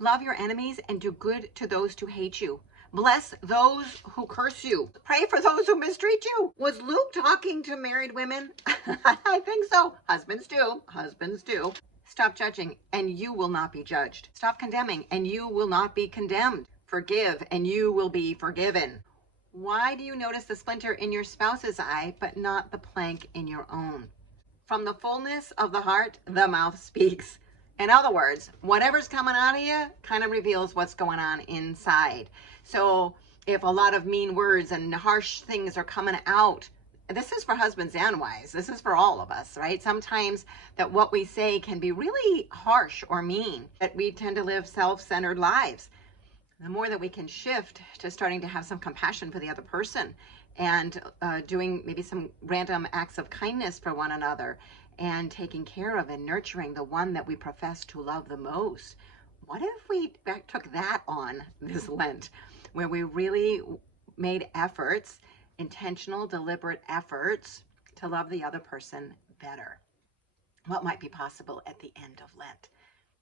Love your enemies and do good to those who hate you. Bless those who curse you. Pray for those who mistreat you. Was Luke talking to married women? I think so. Husbands do. Husbands do. Stop judging and you will not be judged. Stop condemning and you will not be condemned. Forgive and you will be forgiven. Why do you notice the splinter in your spouse's eye but not the plank in your own? From the fullness of the heart, the mouth speaks. In other words, whatever's coming out of you kind of reveals what's going on inside. So if a lot of mean words and harsh things are coming out, this is for husbands and wives. This is for all of us, right? Sometimes that what we say can be really harsh or mean, that we tend to live self-centered lives. The more that we can shift to starting to have some compassion for the other person and doing maybe some random acts of kindness for one another and taking care of and nurturing the one that we profess to love the most. What if we took that on this Lent, where we really made efforts, intentional, deliberate efforts to love the other person better? What might be possible at the end of Lent?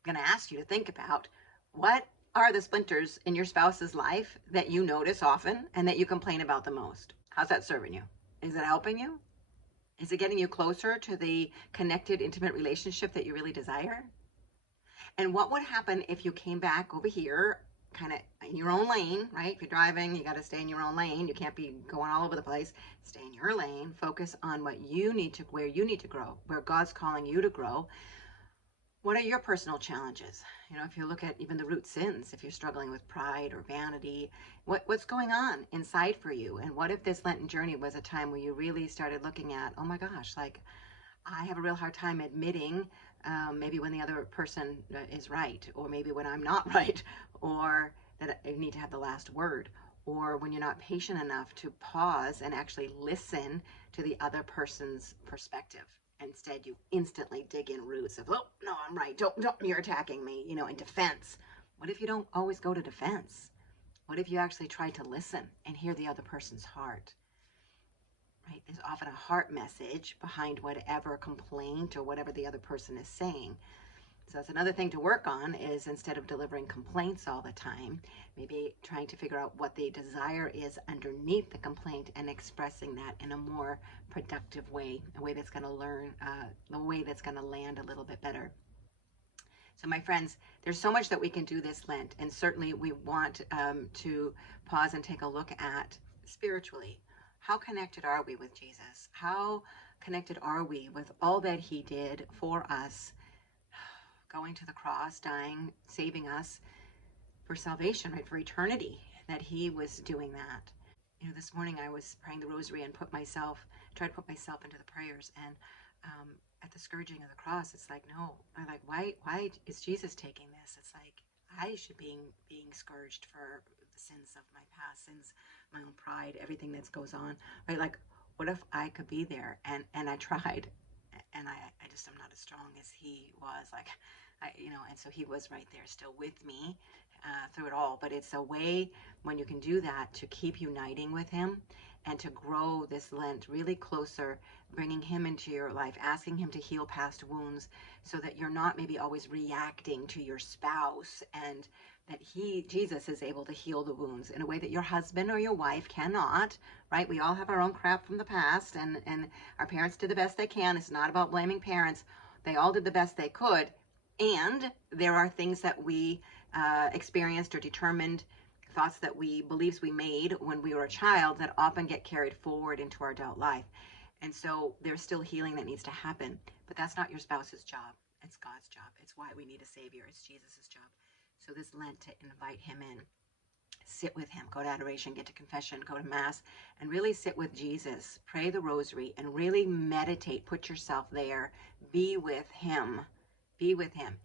I'm going to ask you to think about what are the splinters in your spouse's life that you notice often and that you complain about the most? How's that serving you? Is it helping you? Is it getting you closer to the connected, intimate relationship that you really desire? And what would happen if you came back over here, kind of in your own lane, right? If you're driving, you got to stay in your own lane. You can't be going all over the place. Stay in your lane. Focus on what you need to, where you need to grow, where God's calling you to grow. What are your personal challenges? You know, if you look at even the root sins, if you're struggling with pride or vanity, what's going on inside for you? And what if this Lenten journey was a time where you really started looking at, oh my gosh, like I have a real hard time admitting maybe when the other person is right, or maybe when I'm not right, or that I need to have the last word, or when you're not patient enough to pause and actually listen to the other person's perspective. Instead, you instantly dig in roots of, oh, no, I'm right. Don't, you're attacking me, you know, in defense. What if you don't always go to defense? What if you actually try to listen and hear the other person's heart? Right? There's often a heart message behind whatever complaint or whatever the other person is saying. So that's another thing to work on, is instead of delivering complaints all the time, maybe trying to figure out what the desire is underneath the complaint and expressing that in a more productive way, a way that's going to learn, a way that's going to land a little bit better. So my friends, there's so much that we can do this Lent, and certainly we want to pause and take a look at spiritually. How connected are we with Jesus? How connected are we with all that he did for us? Going to the cross, dying, saving us for salvation, right, for eternity, that he was doing that. You know, this morning I was praying the rosary and tried to put myself into the prayers, and at the scourging of the cross, it's like, no, I'm like, why is Jesus taking this? It's like, I should be being scourged for the sins of my past, sins, my own pride, everything that goes on, right? Like, what if I could be there? And I tried, and I just am not as strong as he was, like, and so he was right there still with me through it all. But it's a way, when you can do that, to keep uniting with him and to grow this Lent really closer, bringing him into your life, asking him to heal past wounds, so that you're not maybe always reacting to your spouse, and that Jesus is able to heal the wounds in a way that your husband or your wife cannot, right? We all have our own crap from the past, and our parents did the best they can. It's not about blaming parents. They all did the best they could. And there are things that we experienced or determined, thoughts that beliefs we made when we were a child, that often get carried forward into our adult life. And so there's still healing that needs to happen, but that's not your spouse's job. It's God's job. It's why we need a Savior. It's Jesus's job. So this Lent, to invite him in, sit with him, go to adoration, get to confession, go to Mass, and really sit with Jesus, pray the rosary, and really meditate, put yourself there, be with him. Be with him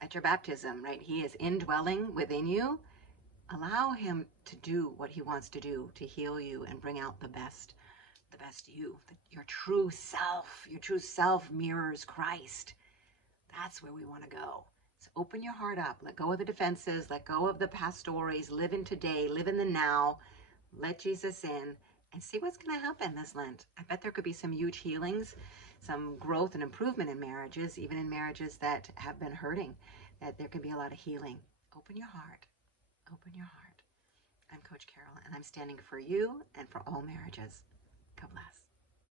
at your baptism, right? He is indwelling within you. Allow him to do what he wants to do, to heal you and bring out the best you, your true self. Your true self mirrors Christ. That's where we want to go. So open your heart up, let go of the defenses, let go of the past stories, live in today, live in the now, let Jesus in, and see what's going to happen this Lent. I bet there could be some huge healings, some growth and improvement in marriages, even in marriages that have been hurting, that there can be a lot of healing. Open your heart. Open your heart. I'm Coach Carol, and I'm standing for you and for all marriages. God bless.